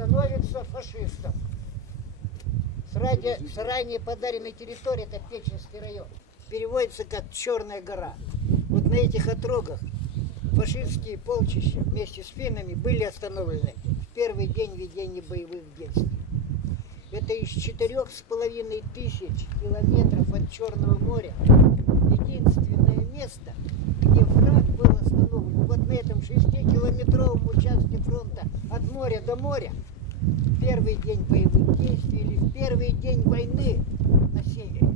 становится фашистом. С ранее подаренной территории, это Печенский район, переводится как Черная гора. Вот на этих отрогах фашистские полчища вместе с финнами были остановлены в первый день ведения боевых действий. Это из 4500 километров от Черного моря единственное место, где враг был остановлен. Вот на этом 6-километровом участке фронта от моря до моря в первый день боевых действий или в первый день войны на севере.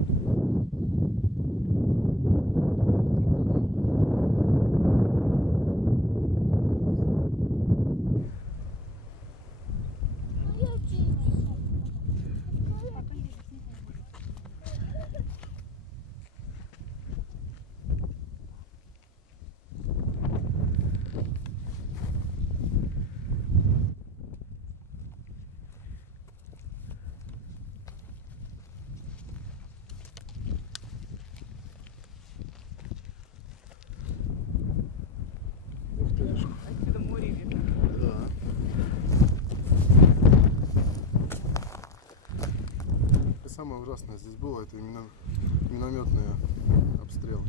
Отсюда море видно. Да. И самое ужасное здесь было, это именно минометные обстрелы.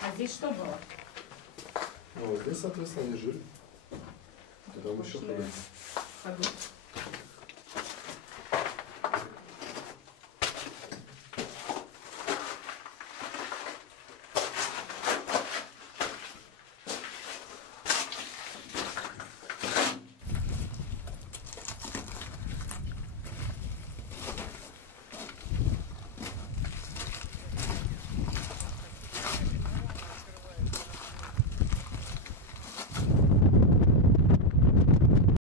А здесь что было? Ну, вот здесь, соответственно, они жили. Там еще Ходы.